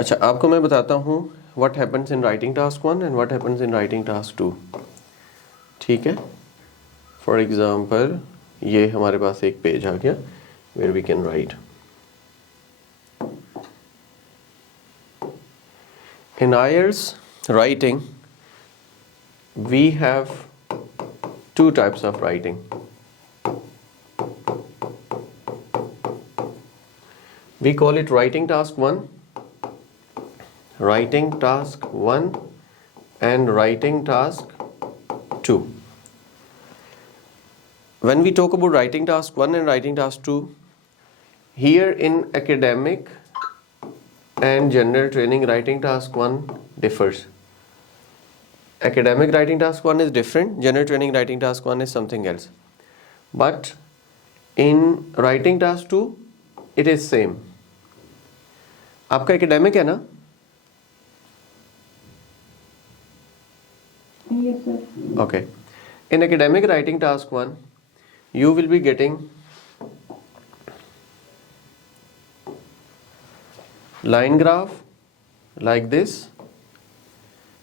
अच्छा, आपको मैं बताता हूँ what happens in writing task 1 and what happens in writing task 2। ठीक है, फॉर एग्जांपल ये हमारे पास एक पेज आ गया where we can write. In IELTS writing we have two types of writing. We call it writing task 1 and writing task 2. When we talk about writing task 1 and writing task 2, here in academic and general training, writing task 1 differs. Academic writing task 1 is different, general training writing task 1 is something else. But in writing task 2, it is same. आपका academic है ना? Yes, sir. Okay. In academic writing task 1, you will be getting line graph like this.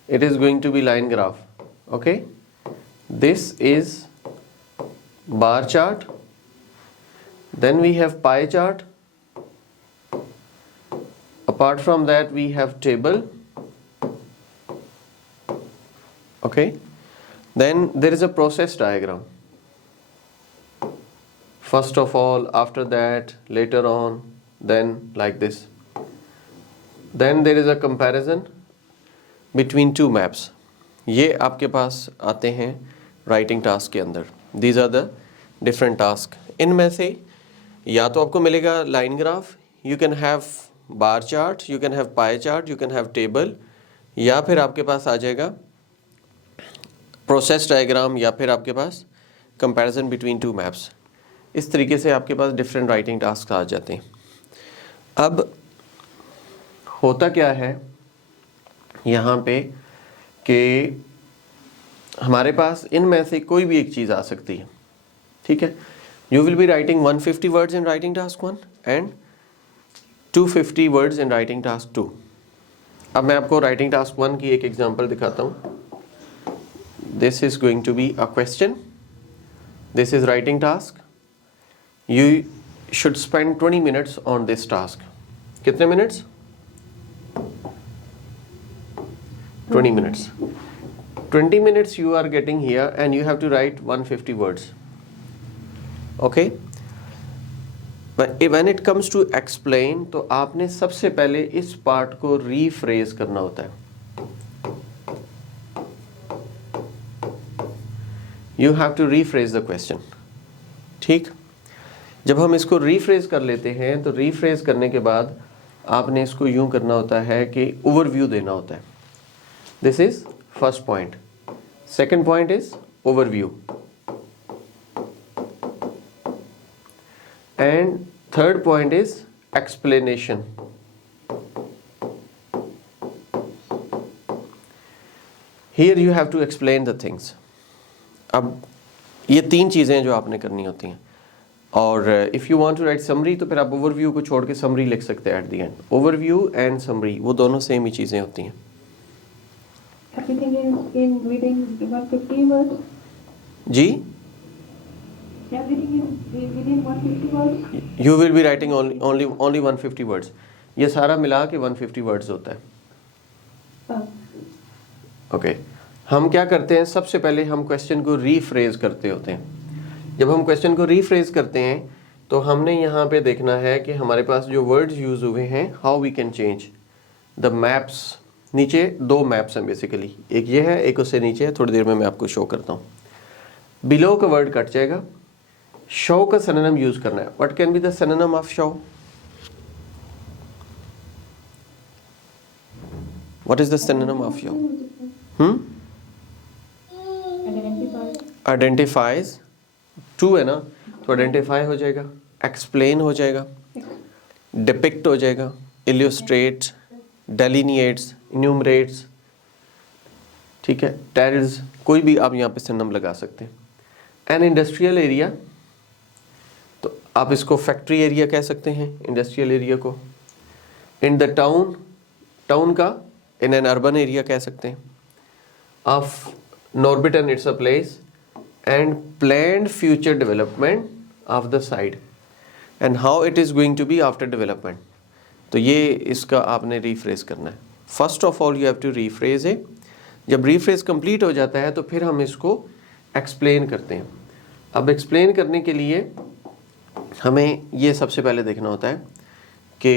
It is going to be line graph. Okay. This is bar chart. Then we have pie chart. Apart from that, we have table. Okay. Then there is a process diagram. First of all, after that, later on, then like this. Then there is a comparison between two maps. ये आपके पास आते हैं writing task के अंदर. These are the different tasks. इनमें से या तो आपको मिलेगा line graph, you can have bar chart, you can have pie chart, you can have table, या फिर आपके पास आ जाएगा प्रोसेस डायग्राम, या फिर आपके पास कंपैरिजन बिटवीन टू मैप्स। इस तरीके से आपके पास डिफरेंट राइटिंग टास्क आ जाते हैं। अब होता क्या है यहाँ पे कि हमारे पास इनमें से कोई भी एक चीज़ आ सकती है। ठीक है, you will be writing 150 words in writing task 1 and 250 words in writing task 2। अब मैं आपको राइटिंग टास्क 1 की एक एग्जांपल दिखाता हूँ। This is going to be a question. This is writing task. You should spend 20 minutes on this task. कितने minutes? 20 minutes. 20 minutes you are getting here and you have to write 150 words. Okay? But when it comes to explain, तो आपने सबसे पहले इस part को rephrase करना होता है। You have to rephrase the question. ठीक, जब हम इसको rephrase कर लेते हैं तो rephrase करने के बाद आपने इसको यूं करना होता है कि overview देना होता है। This is first point. Second point is overview. And third point is explanation. Here you have to explain the things. अब ये तीन चीज़ें जो आपने करनी होती हैं। और if you want to write summary तो फिर आप ओवरव्यू को छोड़ के समरी लिख सकते हैं eight the and. Overview and summary वो दोनों सेम ही चीज़ें होती हैं। Everything in within 150 words. जी, Everything is within 150 words. You will be writing only 150 words. ये सारा मिला के 150 वर्ड्स होता है। ओके, हम क्या करते हैं, सबसे पहले हम क्वेश्चन को रीफ्रेज करते होते हैं। जब हम क्वेश्चन को रीफ्रेज करते हैं तो हमने यहाँ पे देखना है कि हमारे पास जो वर्ड्स यूज हुए हैं, how we can change the maps. नीचे दो मैप्स हैं बेसिकली, एक ये है, एक उससे नीचे है। थोड़ी देर में मैं आपको शो करता हूँ। बिलो का वर्ड कट जाएगा, शो का सिनोनिम यूज करना है। What can be the synonym of show? What is the synonym of show? Identifies, टू है ना, तो आइडेंटिफाई हो जाएगा, एक्सप्लेन हो जाएगा, डिपिक्ट हो जाएगा, इल्यूस्ट्रेट, डेलिनिएट्स, इन्यूमरेट्स। ठीक है, टेल्स, कोई भी आप यहाँ पे सिनोनिम लगा सकते हैं। एन इंडस्ट्रियल एरिया, तो आप इसको फैक्ट्री एरिया कह सकते हैं, इंडस्ट्रियल एरिया को। इन द टाउन, टाउन का इन एन अर्बन एरिया कह सकते हैं. Of Norbiton it's a place and planned future development of the side and how it is going to be after development. तो ये इसका आपने rephrase करना है. First of all you have to rephrase है. जब रीफ्रेज कंप्लीट हो जाता है तो फिर हम इसको एक्सप्लेन करते हैं. अब एक्सप्लेन करने के लिए हमें ये सबसे पहले देखना होता है कि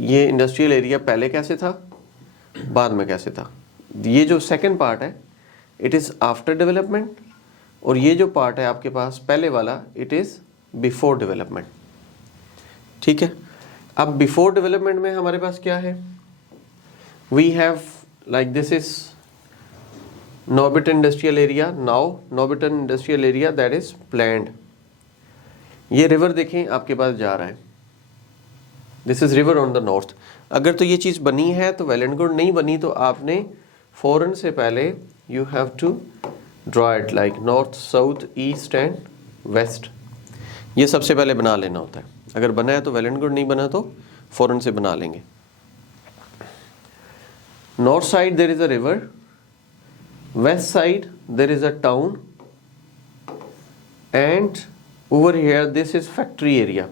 ये इंडस्ट्रियल एरिया पहले कैसे था, बाद में कैसे था. ये जो सेकंड पार्ट है इट इज़ आफ्टर डेवलपमेंट, और ये जो पार्ट है आपके पास पहले वाला इट इज़ बिफोर डेवलपमेंट. ठीक है. अब बिफोर डेवलपमेंट में हमारे पास क्या है, we have like this is Norbiton industrial area. Now Norbiton industrial area that is planned. ये रिवर देखें आपके पास जा रहा है, this is river on the north. अगर तो ये चीज़ बनी है तो वेल एंड गुड, नहीं बनी तो आपने फौरन से पहले you have to draw it like north, south, east and west. ये सबसे पहले बना लेना होता है. अगर बना है तो वेल एंड गुड, नहीं बना तो फौरन से बना लेंगे. North side there is a river, west side there is a town, and over here this is factory area,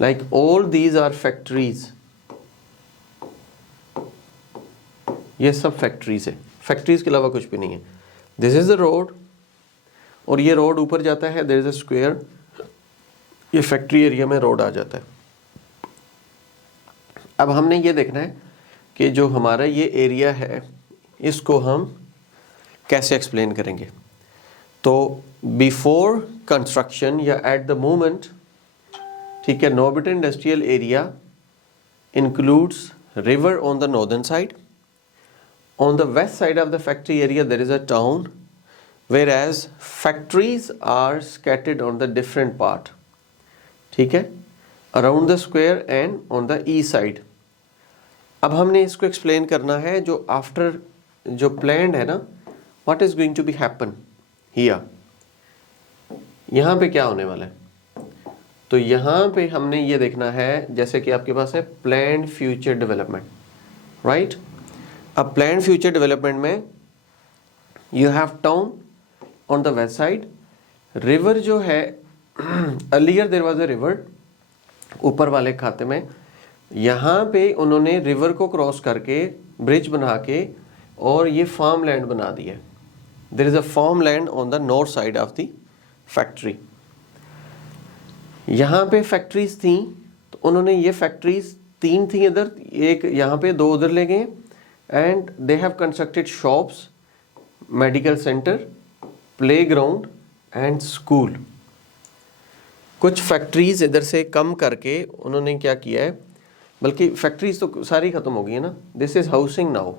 like all these are factories. ये सब फैक्ट्रीज है, फैक्ट्रीज के अलावा कुछ भी नहीं है. दिस इज द रोड, और ये रोड ऊपर जाता है, देयर इज अ स्क्वायर, ये फैक्ट्री एरिया में रोड आ जाता है. अब हमने ये देखना है कि जो हमारा ये एरिया है इसको हम कैसे एक्सप्लेन करेंगे. तो बिफोर कंस्ट्रक्शन या एट द मोमेंट, ठीक है, Norbiton industrial area includes river on the northern side. On the west side of the factory area there is a town, whereas factories are scattered on the different part, ठीक है, around the square and on the east side. अब हमने इसको explain करना है जो after जो planned है ना, what is going to be happen here. यहाँ पे क्या होने वाला है, तो यहाँ पे हमने ये देखना है, जैसे कि आपके पास है प्लान्ड फ्यूचर डेवलपमेंट, राइट. अब प्लान्ड फ्यूचर डेवलपमेंट में you have town on the west side. River जो है earlier there was a river, ऊपर वाले खाते में यहाँ पे उन्होंने रिवर को क्रॉस करके ब्रिज बना के और ये फार्म लैंड बना दिया. There is a farm land on the north side of the factory. यहाँ पे फैक्ट्रीज थी तो उन्होंने ये फैक्ट्रीज 3 थी इधर, एक यहाँ पे, 2 उधर ले गए, and they have constructed shops, medical centre, playground and school. कुछ फैक्ट्रीज इधर से कम करके उन्होंने क्या किया है, बल्कि फैक्ट्रीज तो सारी खत्म हो गई है ना. This is housing now,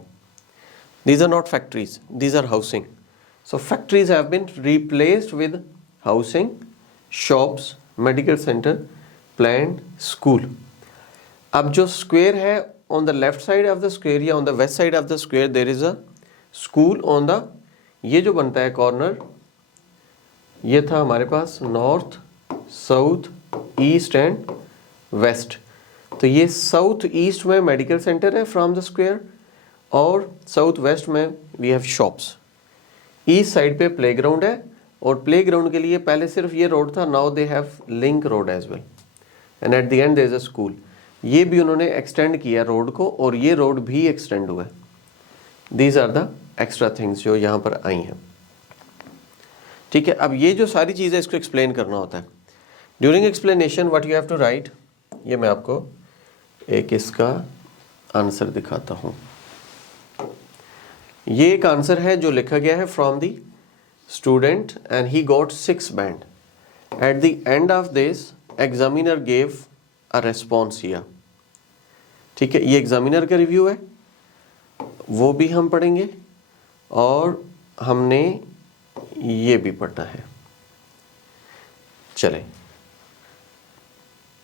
these are not factories, these are housing. So factories have been replaced with housing, shops, medical centre, plant, school. अब जो स्क्वायर है on the left side of the square या on the west side of the square there is a school on the, ये जो बनता है corner, ये था हमारे पास north, south, east and west. तो ये साउथ ईस्ट में मेडिकल सेंटर है फ्रॉम द स्क्वायर, और साउथ वेस्ट में we have shops. East side पे प्लेग्राउंड है, और प्लेग्राउंड के लिए पहले सिर्फ ये रोड था, now they have link road as well, and at the end there is a school. ये भी उन्होंने एक्सटेंड किया रोड को, और ये रोड भी एक्सटेंड हुआ. These are the extra things जो यहाँ पर आई हैं. ठीक है. अब ये जो सारी चीज़ें इसको एक्सप्लेन करना होता है. During explanation what you have to write, ये मैं आपको एक इसका आंसर दिखाता हूँ. ये एक आंसर है जो लिखा गया है from the student, and he got 6 band. Eight the end of this examiner gave a response here. ठीक है, ये एग्जामिनर का रिव्यू है, वो भी हम पढ़ेंगे, और हमने ये भी पढ़ना है. चलें.